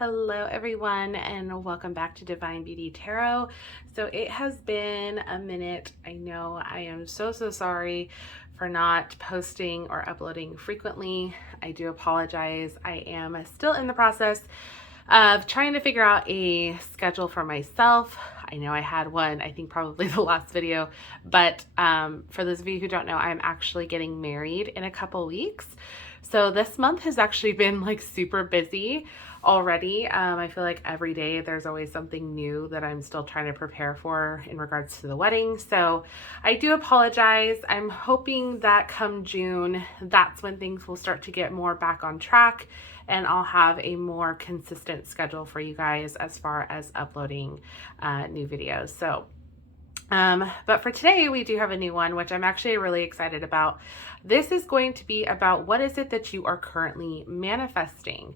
Hello everyone and welcome back to Divine Beauty Tarot. So it has been a minute. I know I am so sorry for not posting or uploading frequently. I do apologize. I am still in the process of trying to figure out a schedule for myself. I know I had one, I think probably the last video, but for those of you who don't know, I'm actually getting married in a couple weeks. So this month has actually been like super busy already. I feel like every day there's always something new that I'm still trying to prepare for in regards to the wedding. So I do apologize. I'm hoping that come June, that's when things will start to get more back on track and I'll have a more consistent schedule for you guys as far as uploading new videos. So but for today, we do have a new one, which I'm actually really excited about. This is going to be about what is it that you are currently manifesting.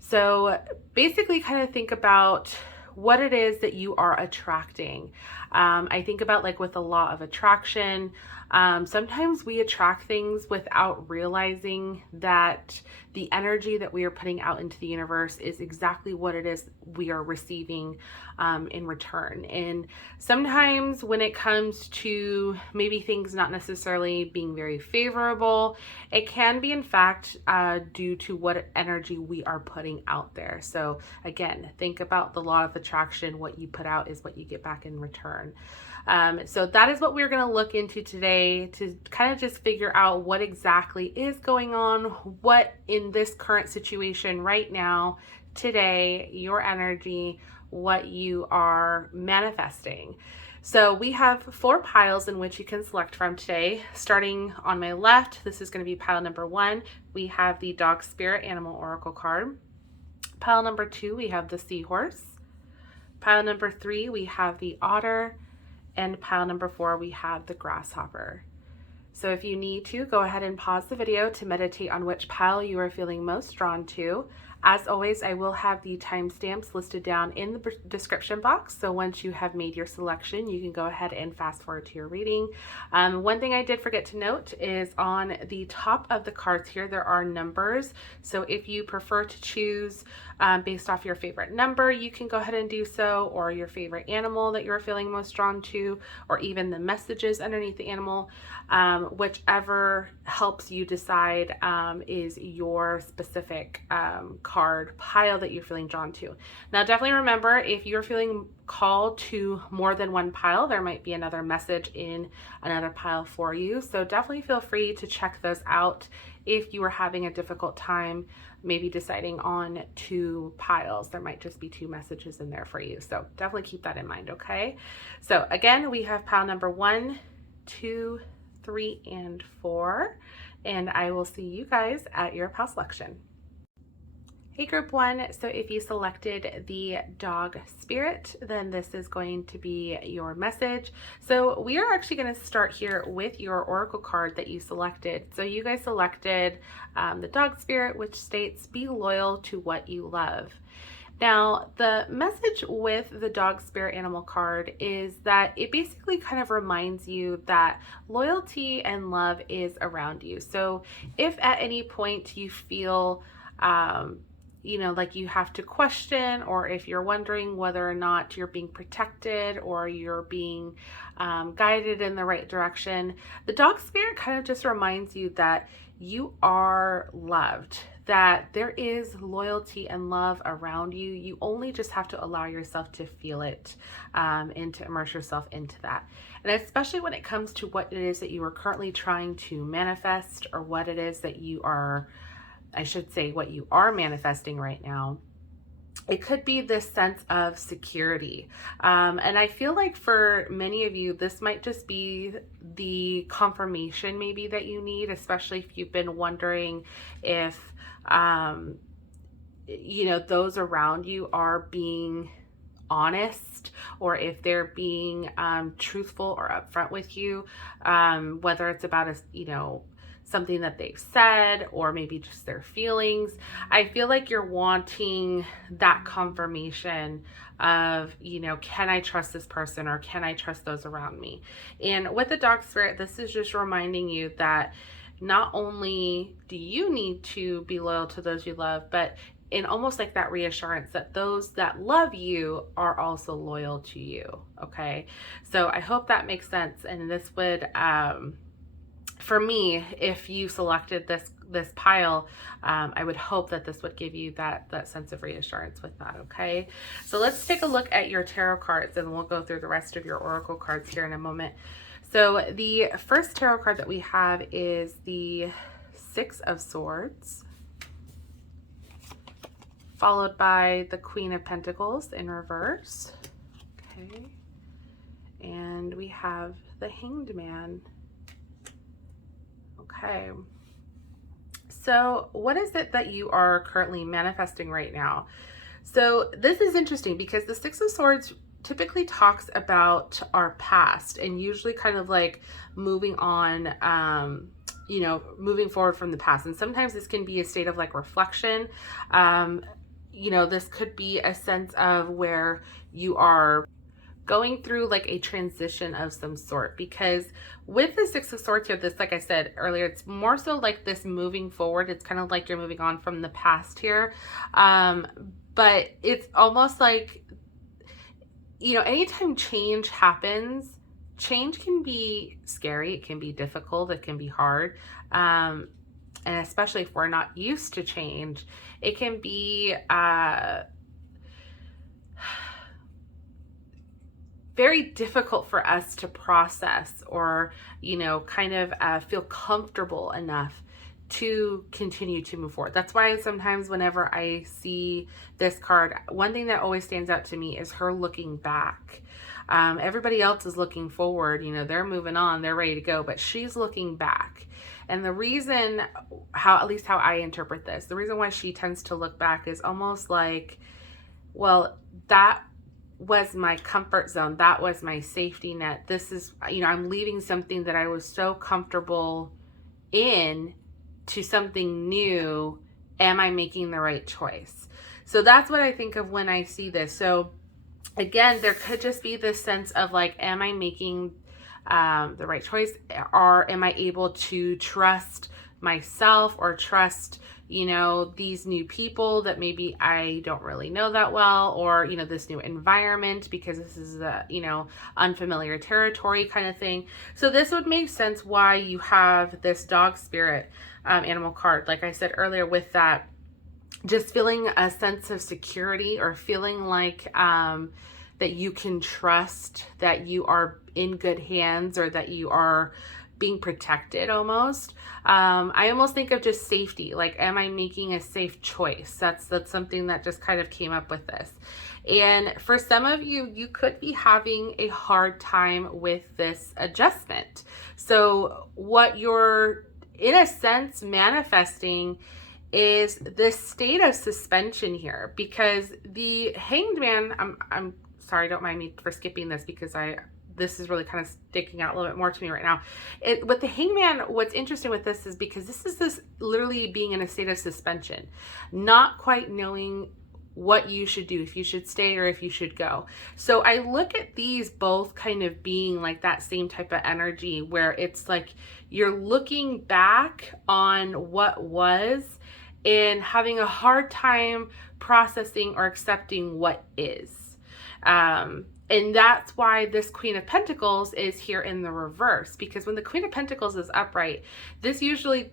So basically kind of think about what it is that you are attracting. I think about like with the law of attraction, sometimes we attract things without realizing that the energy that we are putting out into the universe is exactly what it is we are receiving in return. And sometimes when it comes to maybe things not necessarily being very favorable, it can be in fact due to what energy we are putting out there. So again, think about the law of attraction. What you put out is what you get back in return. So that is what we're going to look into today to kind of just figure out what exactly is going on, what in this current situation right now, today, your energy, what you are manifesting. So we have 4 piles in which you can select from today. Starting on my left, this is going to be pile number 1. We have the Dog Spirit Animal Oracle card. Pile number 2, we have the Seahorse. Pile number 3, we have the Otter. And pile number 4, we have the Grasshopper. So if you need to, go ahead and pause the video to meditate on which pile you are feeling most drawn to. As always, I will have the timestamps listed down in the description box. So once you have made your selection, you can go ahead and fast forward to your reading. One thing I did forget to note is on the top of the cards here, there are numbers. So if you prefer to choose based off your favorite number, you can go ahead and do so, or your favorite animal that you're feeling most drawn to, or even the messages underneath the animal. Whichever helps you decide is your specific card pile that you're feeling drawn to. Now definitely remember, if you're feeling called to more than one pile, there might be another message in another pile for you. So definitely feel free to check those out if you are having a difficult time maybe deciding on 2 piles. There might just be 2 messages in there for you. So definitely keep that in mind, okay? So again, we have pile number 1, 2, 3, and 4, and I will see you guys at your pile selection. Hey group 1, so if you selected the Dog Spirit, then this is going to be your message. So we are actually going to start here with your oracle card that you selected. So you guys selected the Dog Spirit, which states, be loyal to what you love. Now, the message with the Dog Spirit Animal card is that it basically kind of reminds you that loyalty and love is around you. So if at any point you feel like you have to question, or if you're wondering whether or not you're being protected or you're being guided in the right direction, the Dog Spirit kind of just reminds you that you are loved, that there is loyalty and love around you. You only just have to allow yourself to feel it and to immerse yourself into that. And especially when it comes to what it is that you are currently trying to manifest, or what it is that you are, I should say, what you are manifesting right now, it could be this sense of security. And I feel like for many of you, this might just be the confirmation maybe that you need, especially if you've been wondering if, those around you are being honest, or if they're being truthful or upfront with you, whether it's about something that they've said, or maybe just their feelings. I feel like you're wanting that confirmation of, can I trust this person, or can I trust those around me? And with the Dog Spirit, this is just reminding you that not only do you need to be loyal to those you love, but in almost like that reassurance that those that love you are also loyal to you. Okay. So I hope that makes sense. And this would, for me, if you selected this pile, I would hope that this would give you that sense of reassurance with that. Okay, so let's take a look at your tarot cards, and we'll go through the rest of your oracle cards here in a moment. So the first tarot card that we have is the Six of Swords, followed by the Queen of Pentacles in reverse. Okay, and we have the Hanged Man. Okay, so what is it that you are currently manifesting right now? So this is interesting because the Six of Swords typically talks about our past and usually kind of like moving on, you know, moving forward from the past. And sometimes this can be a state of like reflection. You know, this could be a sense of where you are going through like a transition of some sort, because with the Six of Swords here, this, like I said earlier, it's more so like this moving forward. It's kind of like you're moving on from the past here. But it's almost like, you know, anytime change happens, change can be scary. It can be difficult. It can be hard. And especially if we're not used to change, it can be, very difficult for us to process or, you know, kind of feel comfortable enough to continue to move forward. That's why sometimes whenever I see this card, one thing that always stands out to me is her looking back. Everybody else is looking forward, you know, they're moving on, they're ready to go, but she's looking back. And the reason, at least how I interpret this, the reason why she tends to look back is almost like, well, that was my comfort zone. That was my safety net. This is, you know, I'm leaving something that I was so comfortable in to something new. Am I making the right choice? So that's what I think of when I see this. So again, there could just be this sense of like, am I making the right choice? Or am I able to trust myself or trust, you know, these new people that maybe I don't really know that well, or, you know, this new environment because this is a, you know, unfamiliar territory kind of thing. So this would make sense why you have this dog spirit animal card. Like I said earlier, with that, just feeling a sense of security or feeling like that you can trust that you are in good hands or that you are being protected almost. I almost think of just safety. Like, am I making a safe choice? That's something that just kind of came up with this. And for some of you, you could be having a hard time with this adjustment. So what you're, in a sense, manifesting is this state of suspension here, because the Hanged Man, I'm sorry, don't mind me for skipping this because this is really kind of sticking out a little bit more to me right now. With the Hangman, what's interesting with this is because this is this literally being in a state of suspension, not quite knowing what you should do, if you should stay or if you should go. So I look at these both kind of being like that same type of energy where it's like you're looking back on what was and having a hard time processing or accepting what is. And that's why this Queen of Pentacles is here in the reverse, because when the Queen of Pentacles is upright, this usually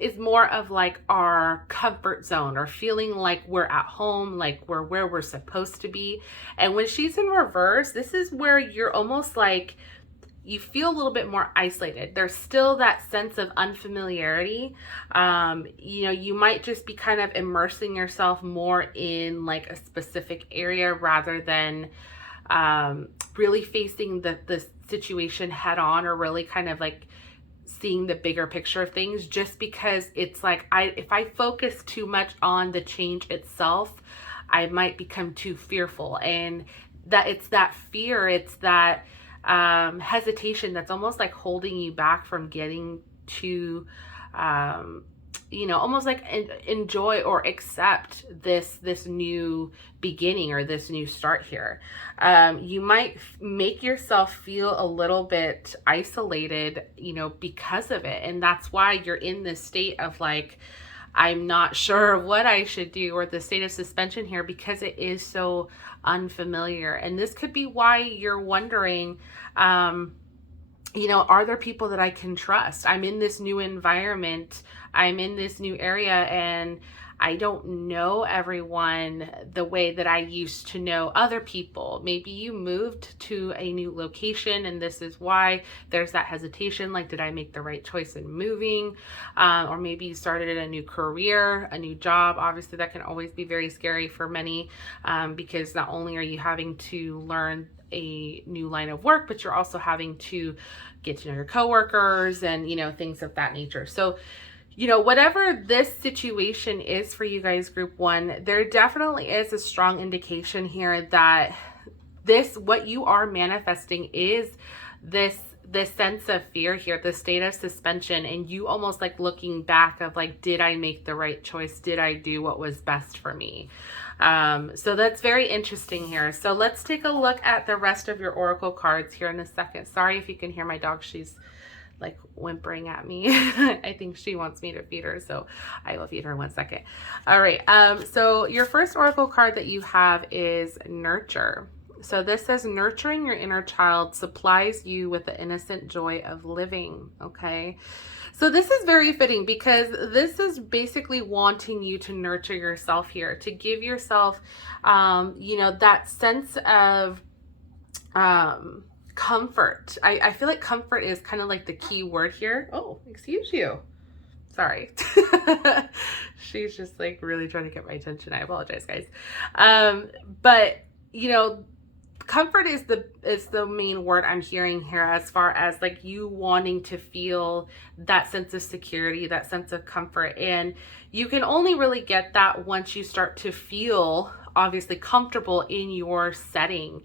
is more of like our comfort zone or feeling like we're at home, like we're where we're supposed to be. And when she's in reverse, this is where you're almost like, you feel a little bit more isolated. There's still that sense of unfamiliarity. You know, you might just be kind of immersing yourself more in like a specific area rather than really facing the situation head on, or really kind of like seeing the bigger picture of things, just because it's like, if I focus too much on the change itself, I might become too fearful. And that it's that fear, it's that hesitation that's almost like holding you back from getting to you know, almost like enjoy or accept this new beginning or this new start here. You might make yourself feel a little bit isolated, you know, because of it. And that's why you're in this state of like, I'm not sure what I should do, or the state of suspension here, because it is so unfamiliar. And this could be why you're wondering, are there people that I can trust? I'm in this new environment, I'm in this new area, and I don't know everyone the way that I used to know other people. Maybe you moved to a new location, and this is why there's that hesitation. Like, did I make the right choice in moving? Or maybe you started a new career, a new job. Obviously, that can always be very scary for many, because not only are you having to learn a new line of work, but you're also having to get to know your coworkers and, things of that nature. So, whatever this situation is for you guys, group one, there definitely is a strong indication here that what you are manifesting is this sense of fear here, the state of suspension, and you almost like looking back of like, did I make the right choice? Did I do what was best for me? So that's very interesting here. So let's take a look at the rest of your oracle cards here in a second. Sorry if you can hear my dog. She's like whimpering at me. I think she wants me to feed her, so I will feed her in 1 second. All right. So your first oracle card that you have is Nurture. So this says, nurturing your inner child supplies you with the innocent joy of living. Okay. So this is very fitting, because this is basically wanting you to nurture yourself here, to give yourself, that sense of, comfort. I feel like comfort is kind of like the key word here. Oh, excuse you. Sorry. She's just like really trying to get my attention. I apologize, guys. But comfort is the main word I'm hearing here, as far as like you wanting to feel that sense of security, that sense of comfort. And you can only really get that once you start to feel obviously comfortable in your setting.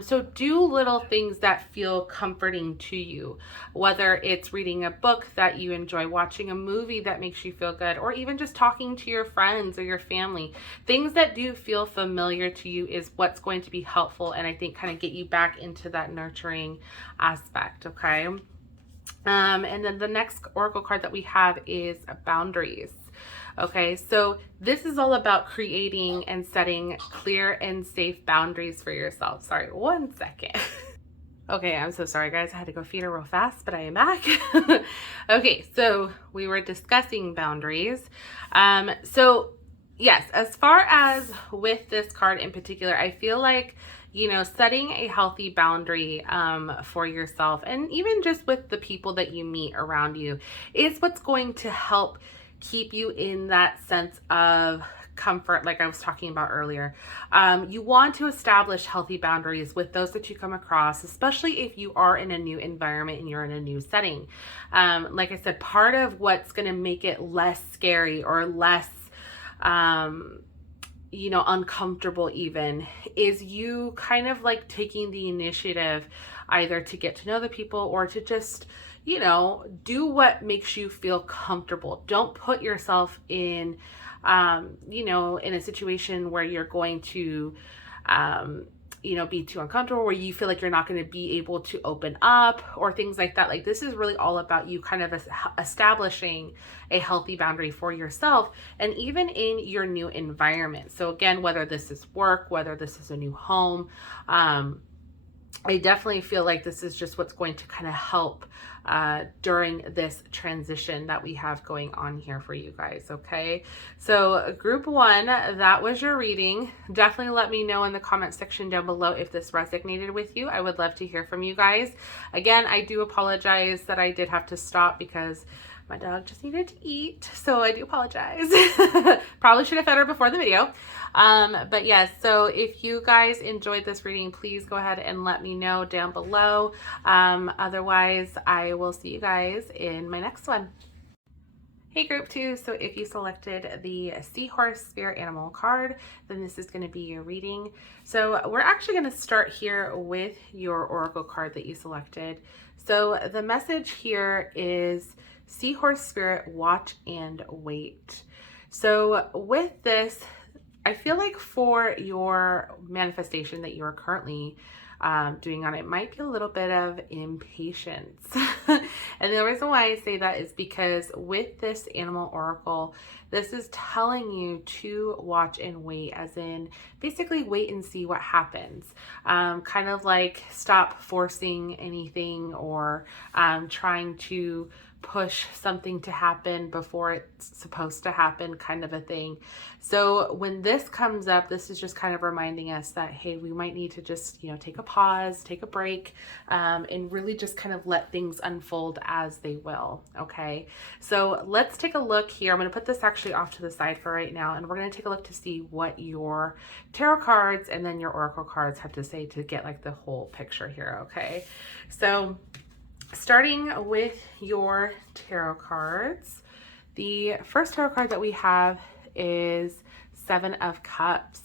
So do little things that feel comforting to you, whether it's reading a book that you enjoy, watching a movie that makes you feel good, or even just talking to your friends or your family. Things that do feel familiar to you is what's going to be helpful, and I think kind of get you back into that nurturing aspect. Okay. And then the next oracle card that we have is Boundaries. Okay, so this is all about creating and setting clear and safe boundaries for yourself. Sorry, 1 second. Okay, I'm so sorry, guys. I had to go feed her real fast, but I am back. Okay, so we were discussing boundaries. So yes, as far as with this card in particular, I feel like, setting a healthy boundary for yourself, and even just with the people that you meet around you, is what's going to help keep you in that sense of comfort, like I was talking about earlier. You want to establish healthy boundaries with those that you come across, especially if you are in a new environment and you're in a new setting. Like I said, part of what's going to make it less scary or less uncomfortable even, is you kind of like taking the initiative either to get to know the people or to just, do what makes you feel comfortable. Don't put yourself in, in a situation where you're going to, be too uncomfortable, where you feel like you're not going to be able to open up or things like that. Like, this is really all about you kind of establishing a healthy boundary for yourself, and even in your new environment. So again, whether this is work, whether this is a new home, I definitely feel like this is just what's going to kind of help during this transition that we have going on here for you guys. Okay, so group one, that was your reading. Definitely let me know in the comment section down below if this resonated with you. I would love to hear from you guys. Again, I do apologize that I did have to stop because my dog just needed to eat, so I do apologize. Probably should have fed her before the video. But yes, so if you guys enjoyed this reading, please go ahead and let me know down below. Otherwise, I will see you guys in my next one. Hey group two, so if you selected the Seahorse Spirit Animal card, then this is going to be your reading. So we're actually going to start here with your Oracle card that you selected. So the message here is Seahorse Spirit, watch and wait. So with this, I feel like for your manifestation that you are currently doing on it. It might be a little bit of impatience. And the reason why I say that is because with this animal oracle, this is telling you to watch and wait, as in basically wait and see what happens. Kind of like stop forcing anything or trying to push something to happen before it's supposed to happen, kind of a thing. So when this comes up, this is just kind of reminding us that, hey, we might need to just, take a pause, take a break, and really just kind of let things unfold as they will. Okay. So let's take a look here. I'm going to put this actually off to the side for right now, and we're going to take a look to see what your tarot cards and then your oracle cards have to say to get like the whole picture here. Okay. So starting with your tarot cards, the first tarot card that we have is Seven of Cups,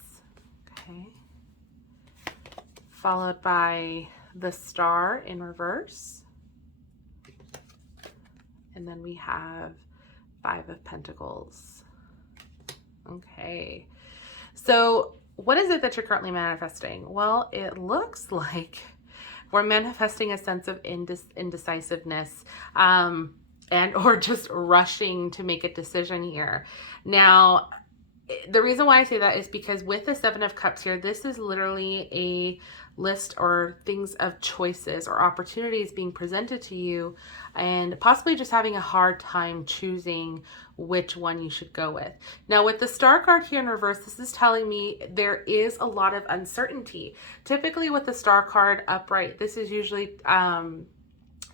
okay, followed by the Star in reverse, and then we have Five of Pentacles. Okay, so what is it that you're currently manifesting? Well, it looks like we're manifesting a sense of indecisiveness, and or just rushing to make a decision here. Now, the reason why I say that is because with the Seven of Cups here, this is literally a list or things of choices or opportunities being presented to you, and possibly just having a hard time choosing which one you should go with. Now, with the Star card here in reverse, this is telling me there is a lot of uncertainty. Typically with the Star card upright, this is usually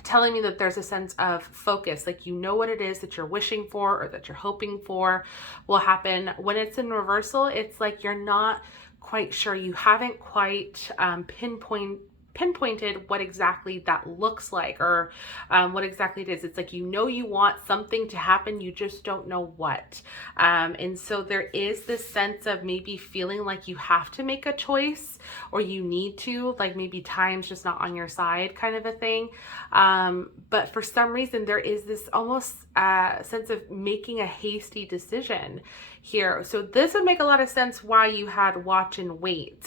telling me that there's a sense of focus, like what it is that you're wishing for or that you're hoping for will happen. When it's in reversal, it's like you're not quite sure. You haven't quite pinpointed what exactly that looks like, or what exactly it is. It's like you want something to happen, you just don't know what. And so there is this sense of maybe feeling like you have to make a choice, or you need to, like maybe time's just not on your side, kind of a thing. But for some reason, there is this almost sense of making a hasty decision here. So this would make a lot of sense why you had watch and wait,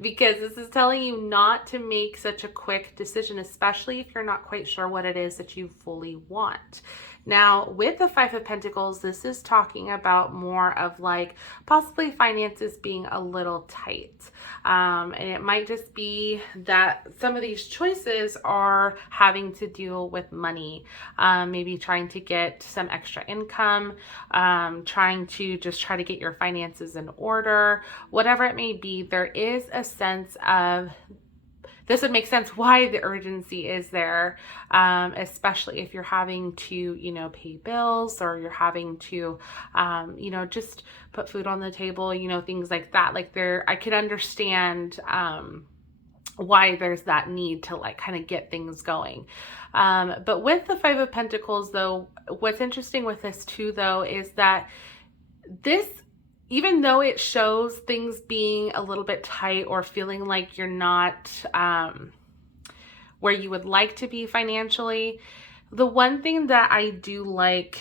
because this is telling you not to make such a quick decision, especially if you're not quite sure what it is that you fully want. Now, with the Five of Pentacles, this is talking about more of like possibly finances being a little tight. And it might just be that some of these choices are having to deal with money, maybe trying to get some extra income, trying to try to get your finances in order, whatever it may be. There is a sense of, this would make sense why the urgency is there, especially if you're having to, pay bills, or you're having to, just put food on the table, things like that. Like I could understand why there's that need to like kind of get things going. But with the Five of Pentacles, though, what's interesting with this too, though, is that this, even though it shows things being a little bit tight or feeling like you're not where you would like to be financially, the one thing that I do like,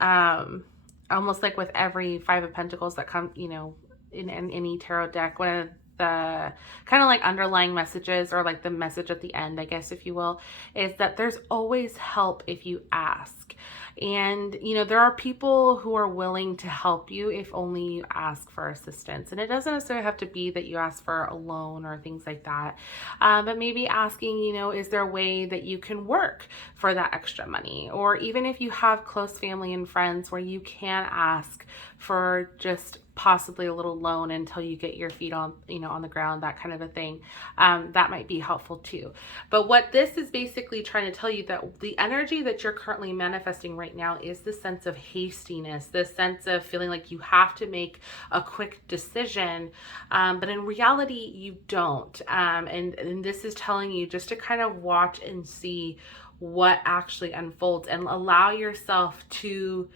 almost like with every Five of Pentacles that come, in any tarot deck, one of the kind of like underlying messages, or like the message at the end, I guess, if you will, is that there's always help if you ask. And, there are people who are willing to help you if only you ask for assistance. And it doesn't necessarily have to be that you ask for a loan or things like that. But maybe asking, is there a way that you can work for that extra money? Or even if you have close family and friends where you can ask for just possibly a little loan until you get your feet on, on the ground, that kind of a thing. That might be helpful too. But what this is basically trying to tell you, that the energy that you're currently manifesting right now is the sense of hastiness, this sense of feeling like you have to make a quick decision. But in reality, you don't. And this is telling you just to kind of watch and see what actually unfolds, and allow yourself to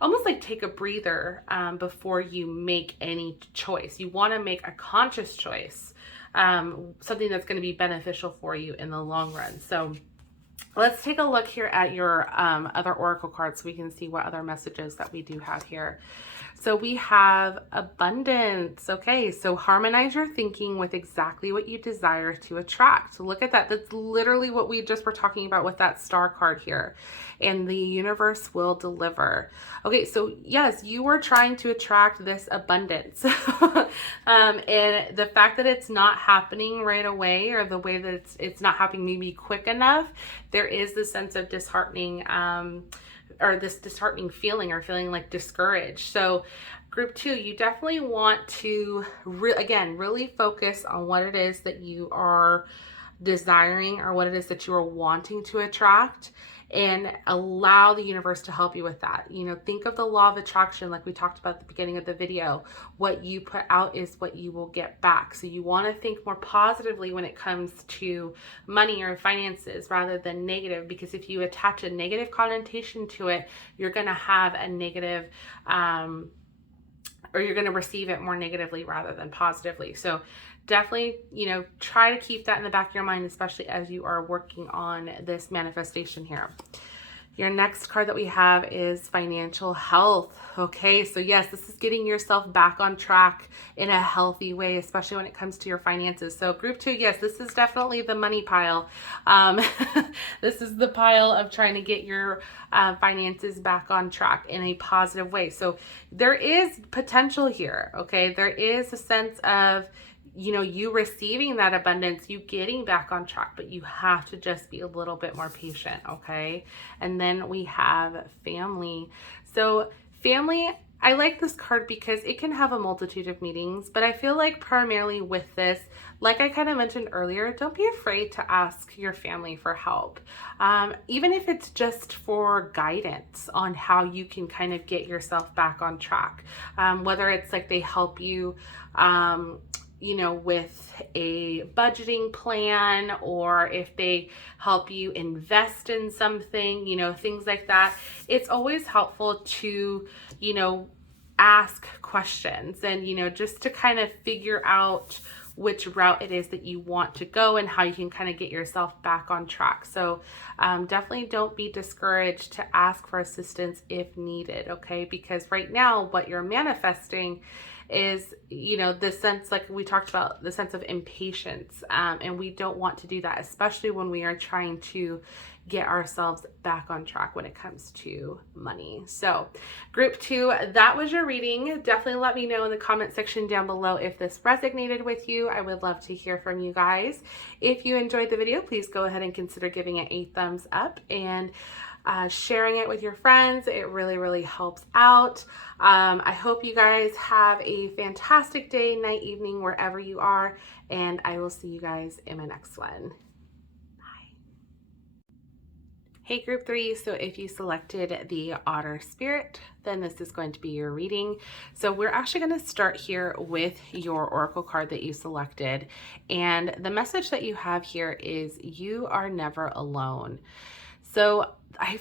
almost like take a breather before you make any choice. You want to make a conscious choice, something that's going to be beneficial for you in the long run. So let's take a look here at your other oracle cards so we can see what other messages that we do have here. So we have abundance. Okay, so harmonize your thinking with exactly what you desire to attract. So look at that. That's literally what we just were talking about with that star card here. And the universe will deliver. Okay, so yes, you were trying to attract this abundance. And the fact that it's not happening right away, or the way that it's not happening maybe quick enough, there is this sense of disheartening, or this disheartening feeling, or feeling like discouraged. So group 2, you definitely want to again really focus on what it is that you are desiring, or what it is that you are wanting to attract, and allow the universe to help you with that. You know, think of the law of attraction, like we talked about at the beginning of the video. What you put out is what you will get back. So you want to think more positively when it comes to money or finances, rather than negative, because if you attach a negative connotation to it, you're going to have a negative, or you're going to receive it more negatively rather than positively. So definitely, you know, try to keep that in the back of your mind, especially as you are working on this manifestation here. Your next card that we have is financial health. Okay, so yes, this is getting yourself back on track in a healthy way, especially when it comes to your finances. So group 2, yes, this is definitely the money pile. This is the pile of trying to get your finances back on track in a positive way. So there is potential here, okay? There is a sense of, you know, you receiving that abundance, you getting back on track, but you have to just be a little bit more patient, okay? And then we have family. So family, I like this card because it can have a multitude of meanings, but I feel like primarily with this, like I kind of mentioned earlier, don't be afraid to ask your family for help. Even if it's just for guidance on how you can kind of get yourself back on track. Whether it's like they help you, you know, with a budgeting plan, or if they help you invest in something, you know, things like that. It's always helpful to, you know, ask questions, and, you know, just to kind of figure out which route it is that you want to go and how you can kind of get yourself back on track. So definitely don't be discouraged to ask for assistance if needed, okay? Because right now what you're manifesting is, you know, the sense, like we talked about, the sense of impatience, and we don't want to do that, especially when we are trying to get ourselves back on track when it comes to money. So group 2, that was your reading. Definitely let me know in the comment section down below if this resonated with you. I would love to hear from you guys. If you enjoyed the video, please go ahead and consider giving it a thumbs up and sharing it with your friends. It really, really helps out. I hope you guys have a fantastic day, night, evening, wherever you are, and I will see you guys in my next one. Hey group 3, so if you selected the Otter Spirit, then this is going to be your reading. So we're actually going to start here with your oracle card that you selected, and the message that you have here is you are never alone. So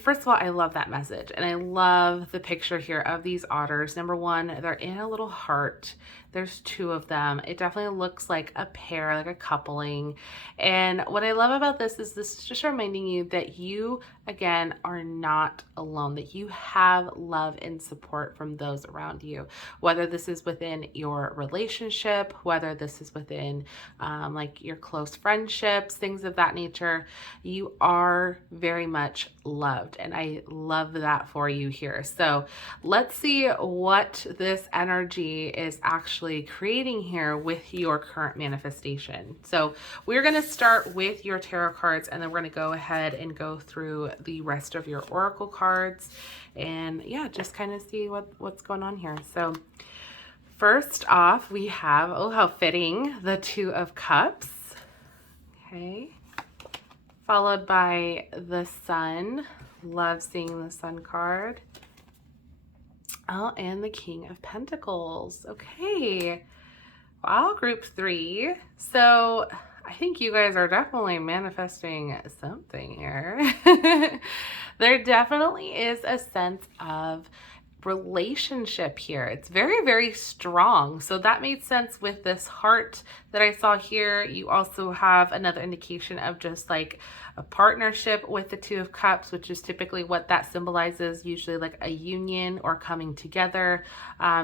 first of all, I love that message, and I love the picture here of these otters. Number one, they're in a little heart. There's 2 of them. It definitely looks like a pair, like a coupling. And what I love about this is just reminding you that you, again, are not alone, that you have love and support from those around you, whether this is within your relationship, whether this is within like your close friendships, things of that nature. You are very much loved, and I love that for you here. So let's see what this energy is actually creating here with your current manifestation. So we're going to start with your tarot cards, and then we're going to go ahead and go through the rest of your oracle cards, and yeah, just kind of see what's going on here. So first off, we have, oh how fitting, the 2 of Cups. Okay, followed by the Sun. Love seeing the Sun card. Oh, and the King of Pentacles. Okay. Wow, group 3. So I think you guys are definitely manifesting something here. There definitely is a sense of relationship here. It's very, very strong. So that made sense with this heart that I saw here. You also have another indication of just like a partnership with the Two of Cups, which is typically what that symbolizes, usually like a union or coming together,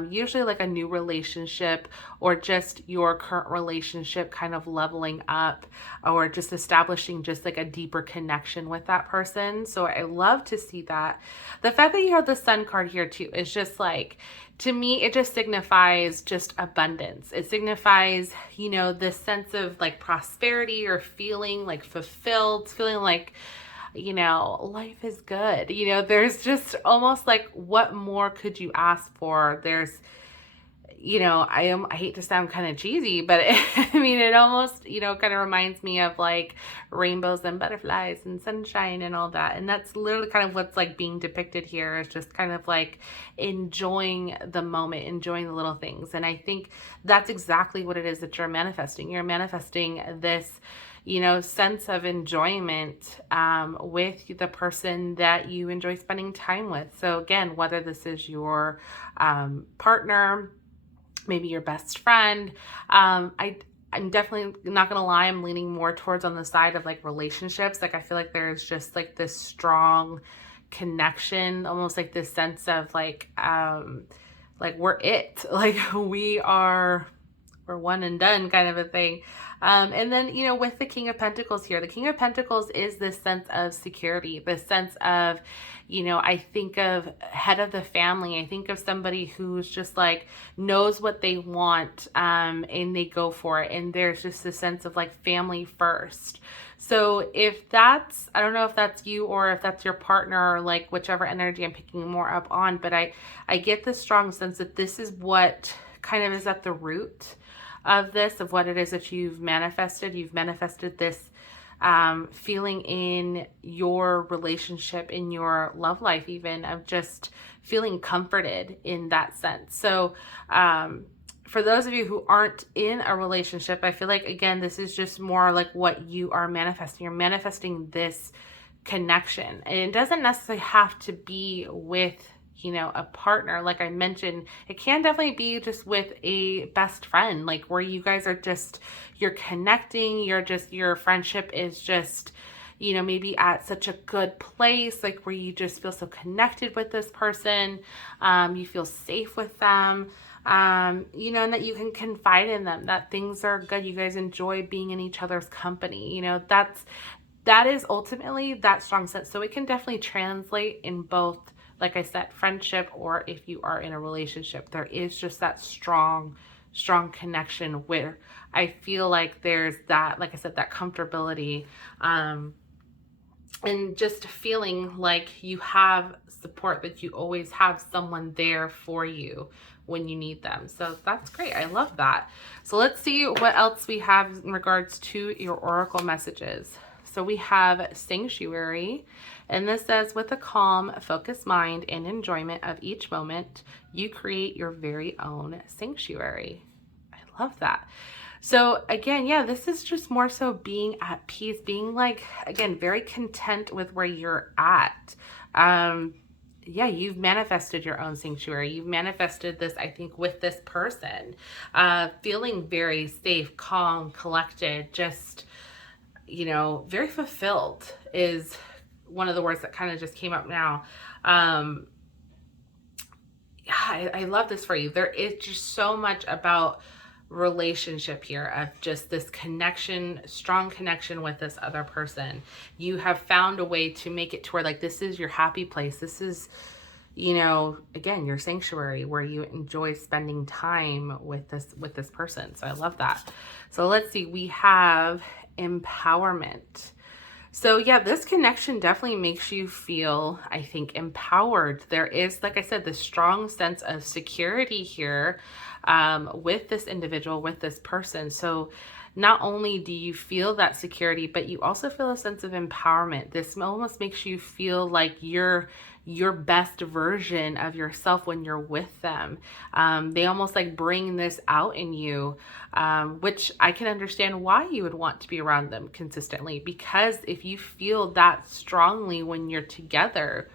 usually like a new relationship or just your current relationship kind of leveling up or just establishing just like a deeper connection with that person. So I love to see that. The fact that you have the Sun card here too is just like, to me, it just signifies just abundance. It signifies, you know, this sense of like prosperity or feeling like fulfilled, feeling like, you know, life is good. You know, there's just almost like, what more could you ask for? There's, you know, I hate to sound kind of cheesy, but I mean, it almost, you know, kind of reminds me of like rainbows and butterflies and sunshine and all that. And that's literally kind of what's like being depicted here, is just kind of like enjoying the moment, enjoying the little things. And I think that's exactly what it is that you're manifesting. You're manifesting this, you know, sense of enjoyment with the person that you enjoy spending time with. So again, whether this is your partner, maybe your best friend. I'm definitely not gonna lie, I'm leaning more towards on the side of like relationships. Like I feel like there's just like this strong connection, almost like this sense of like we're it, like we're one and done kind of a thing. And then, you know, with the King of Pentacles here, the King of Pentacles is this sense of security, this sense of, you know, I think of head of the family. I think of somebody who's just like knows what they want and they go for it. And there's just a sense of like family first. So if that's, I don't know if that's you or if that's your partner or like whichever energy I'm picking more up on, but I get the strong sense that this is what kind of is at the root of this, of what it is that you've manifested. You've manifested this feeling in your relationship, in your love life, even of just feeling comforted in that sense. So for those of you who aren't in a relationship, I feel like, again, this is just more like what you are manifesting. You're manifesting this connection, and it doesn't necessarily have to be with, you know, a partner. Like I mentioned, it can definitely be just with a best friend, like where you guys are just, you're connecting, your friendship is just, you know, maybe at such a good place, like where you just feel so connected with this person. You feel safe with them, you know, and that you can confide in them, that things are good. You guys enjoy being in each other's company. You know, that is ultimately that strong sense. So it can definitely translate in both, like I said, friendship, or if you are in a relationship, there is just that strong connection where I feel like there's that, like I said, that comfortability, and just feeling like you have support, that you always have someone there for you when you need them. So that's great. I love that. So let's see what else we have in regards to your oracle messages. So we have sanctuary, and this says, with a calm, focused mind and enjoyment of each moment, you create your very own sanctuary. I love that. So again, yeah, this is just more so being at peace, being like, again, very content with where you're at. Yeah, you've manifested your own sanctuary. You've manifested this, I think, with this person, feeling very safe, calm, collected, just, you know, very fulfilled is one of the words that kind of just came up now. Yeah, I love this for you. There is just so much about relationship here, of just this connection, strong connection with this other person. You have found a way to make it to where like this is your happy place. This is, you know, again, your sanctuary where you enjoy spending time with this person. So I love that. So let's see, we have empowerment. So yeah, this connection definitely makes you feel, I think, empowered. There is, like I said, this strong sense of security here with this individual, with this person. So not only do you feel that security, but you also feel a sense of empowerment. This almost makes you feel like you're your best version of yourself when you're with them. They almost like bring this out in you, which I can understand why you would want to be around them consistently, because if you feel that strongly when you're together,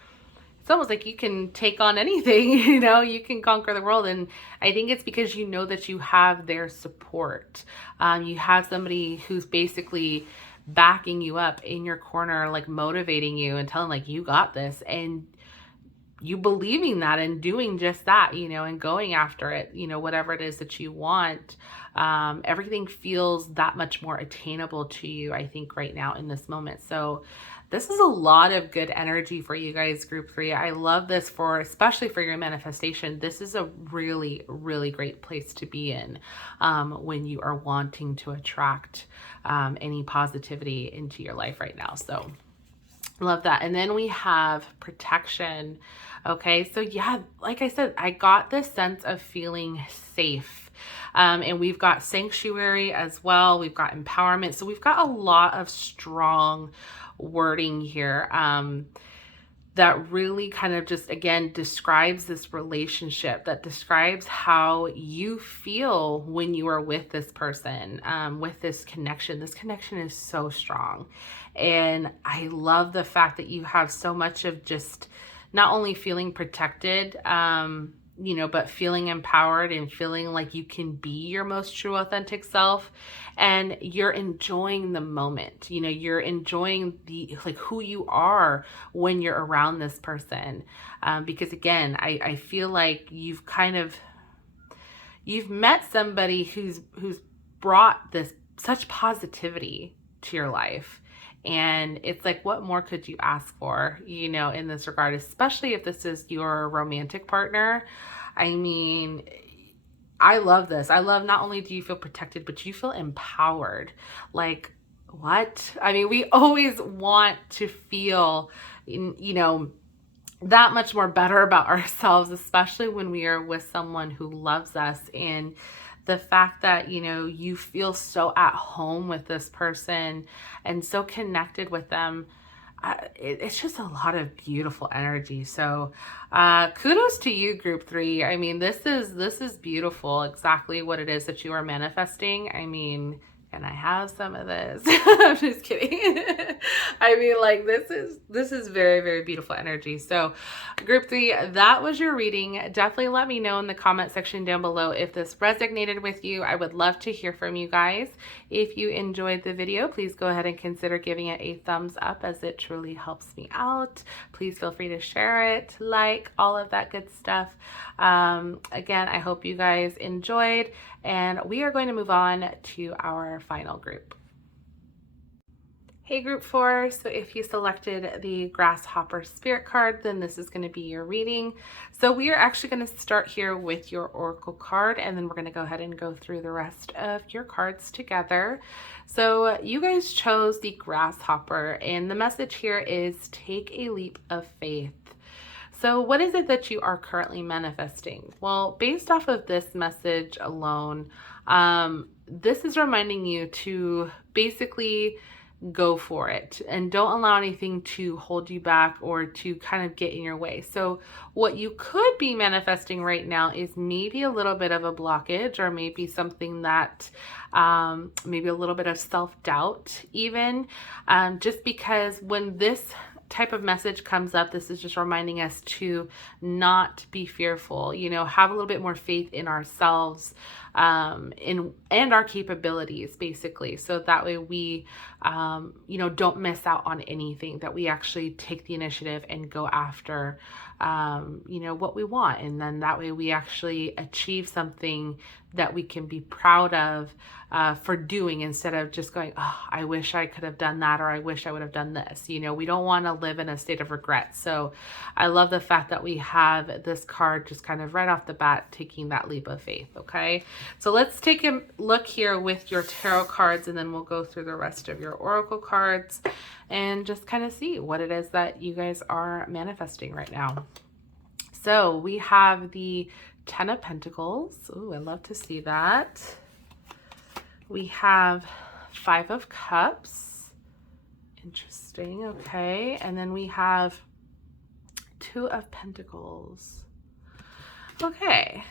it's almost like you can take on anything, you know, you can conquer the world. And I think it's because you know that you have their support. You have somebody who's basically backing you up in your corner, like motivating you and telling like, you got this. And you believing that and doing just that, you know, and going after it, you know, whatever it is that you want. Everything feels that much more attainable to you, I think, right now in this moment. So this is a lot of good energy for you guys, group 3. I love this for, especially for your manifestation. This is a really, really great place to be in when you are wanting to attract any positivity into your life right now. So love that. And then we have protection. Okay, so yeah, like I said, I got this sense of feeling safe. And we've got sanctuary as well. We've got empowerment. So we've got a lot of strong wording here that really kind of just, again, describes this relationship, that describes how you feel when you are with this person, with this connection. This connection is so strong. And I love the fact that you have so much of just not only feeling protected, you know, but feeling empowered and feeling like you can be your most true, authentic self. And you're enjoying the moment, you know, you're enjoying the, like, who you are when you're around this person. Because again, I feel like you've met somebody who's brought this such positivity to your life. And it's like, what more could you ask for, you know, in this regard, especially if this is your romantic partner. I mean, I love this. I love, not only do you feel protected, but you feel empowered. Like, what? I mean, we always want to feel, you know, that much more better about ourselves, especially when we are with someone who loves us. And the fact that, you know, you feel so at home with this person and so connected with them, it's just a lot of beautiful energy. So kudos to you, group 3. I mean, this is beautiful, exactly what it is that you are manifesting. I mean, and I have some of this. I'm just kidding. I mean, like, this is very, very beautiful energy. So group 3, that was your reading. Definitely let me know in the comment section down below if this resonated with you. I would love to hear from you guys. If you enjoyed the video, please go ahead and consider giving it a thumbs up, as it truly helps me out. Please feel free to share it, like, all of that good stuff. Again, I hope you guys enjoyed, and we are going to move on to our final group. Hey, group 4. So if you selected the Grasshopper Spirit card, then this is going to be your reading. So we are actually going to start here with your Oracle card, and then we're going to go ahead and go through the rest of your cards together. So you guys chose the Grasshopper, and the message here is take a leap of faith. So what is it that you are currently manifesting? Well, based off of this message alone, this is reminding you to basically go for it and don't allow anything to hold you back or to kind of get in your way. So what you could be manifesting right now is maybe a little bit of a blockage, or maybe something that maybe a little bit of self-doubt even, just because when this type of message comes up, this is just reminding us to not be fearful, you know, have a little bit more faith in ourselves, and our capabilities, basically. So that way we, you know, don't miss out on anything, that we actually take the initiative and go after, you know, what we want. And then that way we actually achieve something that we can be proud of, for doing, instead of just going, oh, I wish I could have done that, or I wish I would have done this. You know, we don't want to live in a state of regret. So I love the fact that we have this card just kind of right off the bat, taking that leap of faith. Okay, so let's take a look here with your tarot cards, and then we'll go through the rest of your oracle cards and just kind of see what it is that you guys are manifesting right now. So we have the 10 of Pentacles. Ooh, I love to see that. We have 5 of Cups. Interesting. Okay. And then we have 2 of Pentacles. Okay.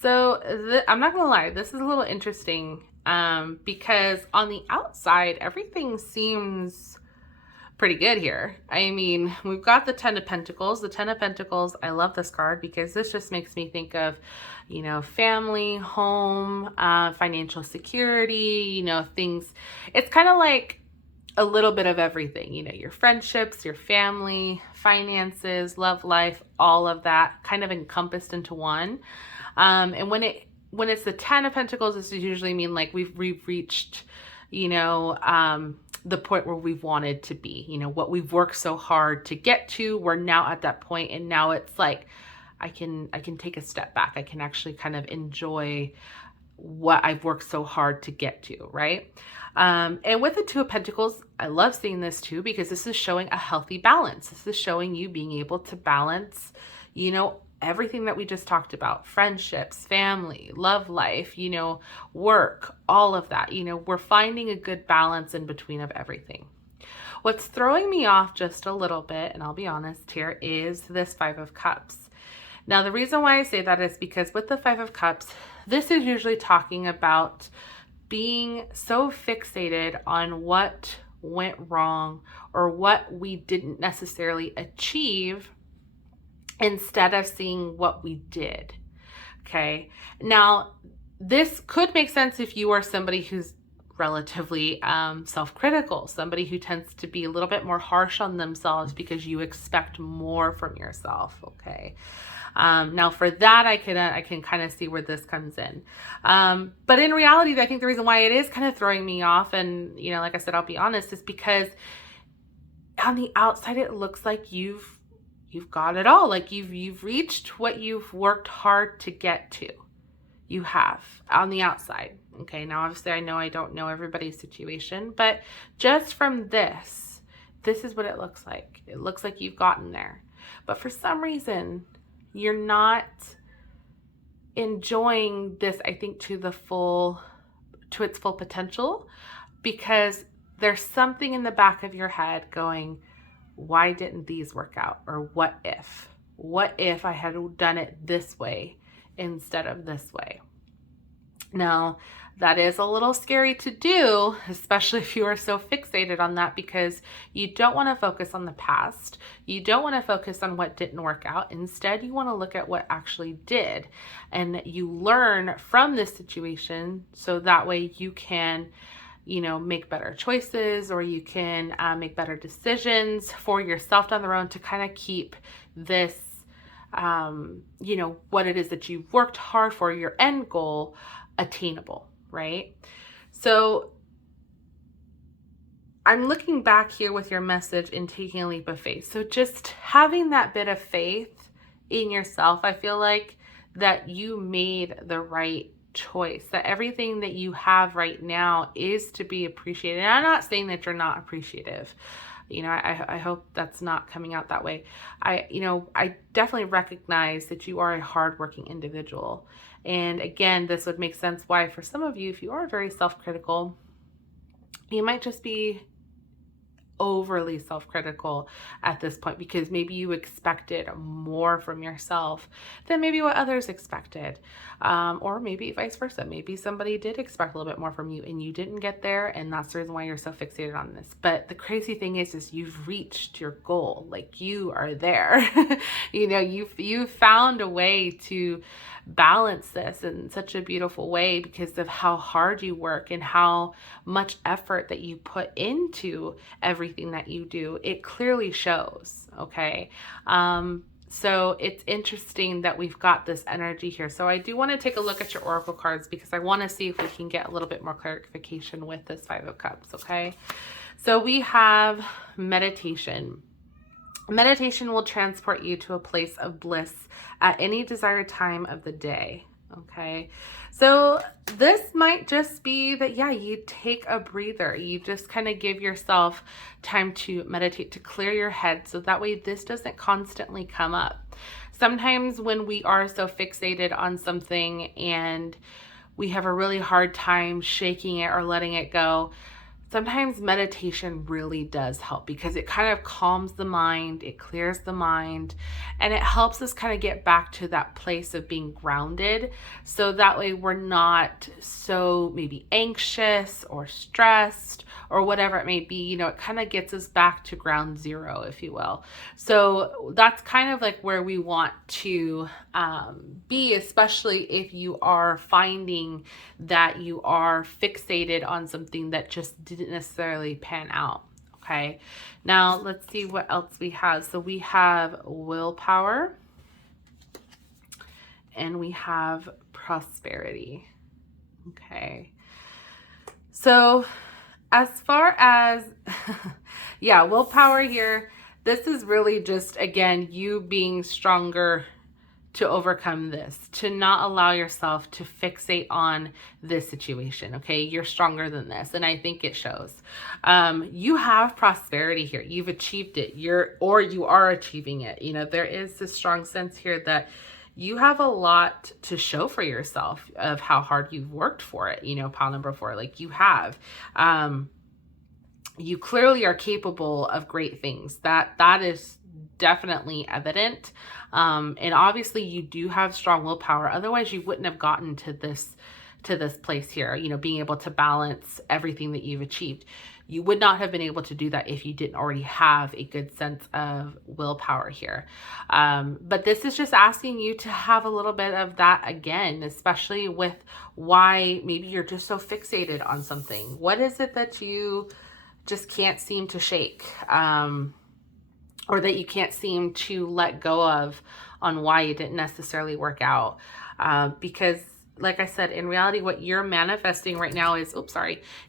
So I'm not gonna lie, this is a little interesting, because on the outside everything seems pretty good here. I mean, we've got the Ten of Pentacles. The Ten of Pentacles, I love this card because this just makes me think of, you know, family, home, financial security, you know, things. It's kind of like a little bit of everything, you know, your friendships, your family, finances, love life, all of that kind of encompassed into one. And when it's the Ten of Pentacles, this usually mean like we've reached, you know, the point where we've wanted to be, you know, what we've worked so hard to get to. We're now at that point, and now it's like I can take a step back. I can actually kind of enjoy what I've worked so hard to get to, right? And with the Two of Pentacles, I love seeing this too, because this is showing a healthy balance. This is showing you being able to balance, you know, everything that we just talked about: friendships, family, love life, you know, work, all of that. You know, we're finding a good balance in between of everything. What's throwing me off just a little bit, and I'll be honest here, is this Five of Cups. Now, the reason why I say that is because with the Five of Cups, this is usually talking about being so fixated on what went wrong or what we didn't necessarily achieve instead of seeing what we did. Okay. Now, this could make sense if you are somebody who's relatively self-critical, somebody who tends to be a little bit more harsh on themselves because you expect more from yourself. Okay. Now for that, I can kind of see where this comes in. But in reality, I think the reason why it is kind of throwing me off, and, you know, like I said, I'll be honest, is because on the outside, it looks like you've got it all. Like you've reached what you've worked hard to get to. You have on the outside. Okay. Now, obviously I know I don't know everybody's situation, but just from this is what it looks like. It looks like you've gotten there, but for some reason you're not enjoying this, I think, to its full potential, because there's something in the back of your head going, why didn't these work out? Or what if I had done it this way instead of this way? Now, that is a little scary to do, especially if you are so fixated on that, because you don't want to focus on the past. You don't want to focus on what didn't work out. Instead, you want to look at what actually did, and you learn from this situation so that way you can, you know, make better choices, or you can make better decisions for yourself down the road to kind of keep this, you know, what it is that you've worked hard for, your end goal, attainable, right? So I'm looking back here with your message and taking a leap of faith. So just having that bit of faith in yourself, I feel like that you made the right choice, that everything that you have right now is to be appreciated. And I'm not saying that you're not appreciative. You know, I hope that's not coming out that way. I definitely recognize that you are a hardworking individual. And again, this would make sense why for some of you, if you are very self-critical, you might just be overly self-critical at this point, because maybe you expected more from yourself than maybe what others expected, or maybe vice versa. Maybe somebody did expect a little bit more from you and you didn't get there, and that's the reason why you're so fixated on this. But the crazy thing is you've reached your goal. Like, you are there. You know, you've found a way to balance this in such a beautiful way because of how hard you work and how much effort that you put into everything that you do. It clearly shows. Okay. So it's interesting that we've got this energy here. So I do want to take a look at your oracle cards because I want to see if we can get a little bit more clarification with this Five of Cups. Okay. So we have meditation. Meditation will transport you to a place of bliss at any desired time of the day. Okay. So this might just be that, yeah, you take a breather. You just kind of give yourself time to meditate, to clear your head, so that way this doesn't constantly come up. Sometimes when we are so fixated on something and we have a really hard time shaking it or letting it go, sometimes meditation really does help because it kind of calms the mind, it clears the mind, and it helps us kind of get back to that place of being grounded. So that way we're not so maybe anxious or stressed or whatever it may be. You know, it kind of gets us back to ground zero, if you will. So that's kind of like where we want to be, especially if you are finding that you are fixated on something that just didn't necessarily pan out. Okay, now let's see what else we have. So we have willpower and we have prosperity. Okay, so as far as yeah, willpower here, this is really just, again, you being stronger to overcome this, to not allow yourself to fixate on this situation. Okay, you're stronger than this, and I think it shows. You have prosperity here. You've achieved it. You are achieving it. You know, there is this strong sense here that you have a lot to show for yourself of how hard you've worked for it. You know, pile number 4, like you have. You clearly are capable of great things. That is definitely evident. And obviously you do have strong willpower. Otherwise you wouldn't have gotten to this place here, you know, being able to balance everything that you've achieved. You would not have been able to do that if you didn't already have a good sense of willpower here. But this is just asking you to have a little bit of that again, especially with why maybe you're just so fixated on something. What is it that you just can't seem to shake? Or that you can't seem to let go of on why it didn't necessarily work out. Because like I said, in reality, what you're manifesting right now is,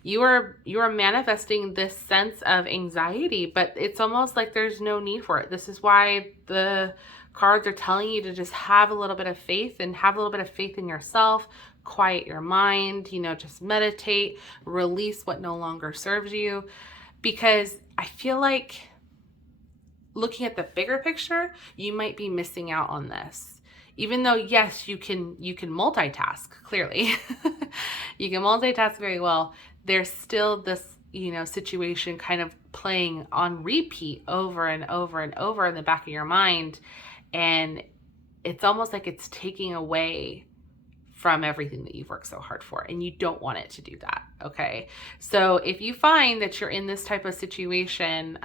you are manifesting this sense of anxiety, but it's almost like there's no need for it. This is why the cards are telling you to just have a little bit of faith and have a little bit of faith in yourself, quiet your mind, you know, just meditate, release what no longer serves you. Because I feel like, looking at the bigger picture, you might be missing out on this. Even though, yes, you can multitask, clearly. You can multitask very well. There's still this, you know, situation kind of playing on repeat over and over and over in the back of your mind. And it's almost like it's taking away from everything that you've worked so hard for, and you don't want it to do that. Okay, so if you find that you're in this type of situation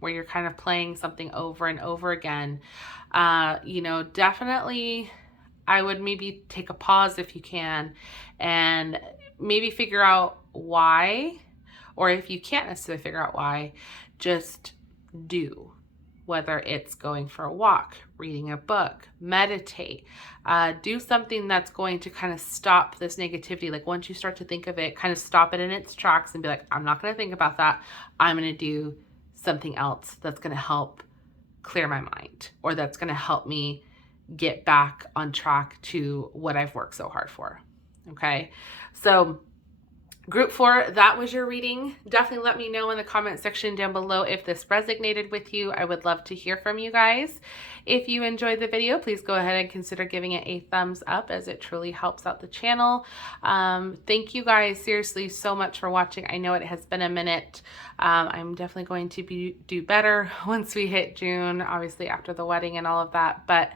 where you're kind of playing something over and over again, you know, definitely I would maybe take a pause if you can and maybe figure out why, or if you can't necessarily figure out why, just do. Whether it's going for a walk, reading a book, meditate, do something that's going to kind of stop this negativity. Like once you start to think of it, kind of stop it in its tracks and be like, I'm not going to think about that. I'm going to do something else that's going to help clear my mind, or that's going to help me get back on track to what I've worked so hard for. Okay, so Group 4, that was your reading. Definitely let me know in the comment section down below if this resonated with you. I would love to hear from you guys. If you enjoyed the video, please go ahead and consider giving it a thumbs up, as it truly helps out the channel. Thank you guys seriously so much for watching. I know it has been a minute. I'm definitely going to do better once we hit June, obviously after the wedding and all of that. But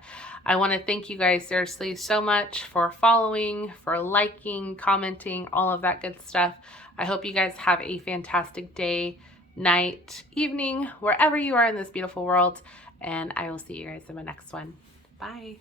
I want to thank you guys seriously so much for following, for liking, commenting, all of that good stuff. I hope you guys have a fantastic day, night, evening, wherever you are in this beautiful world. And I will see you guys in my next one. Bye.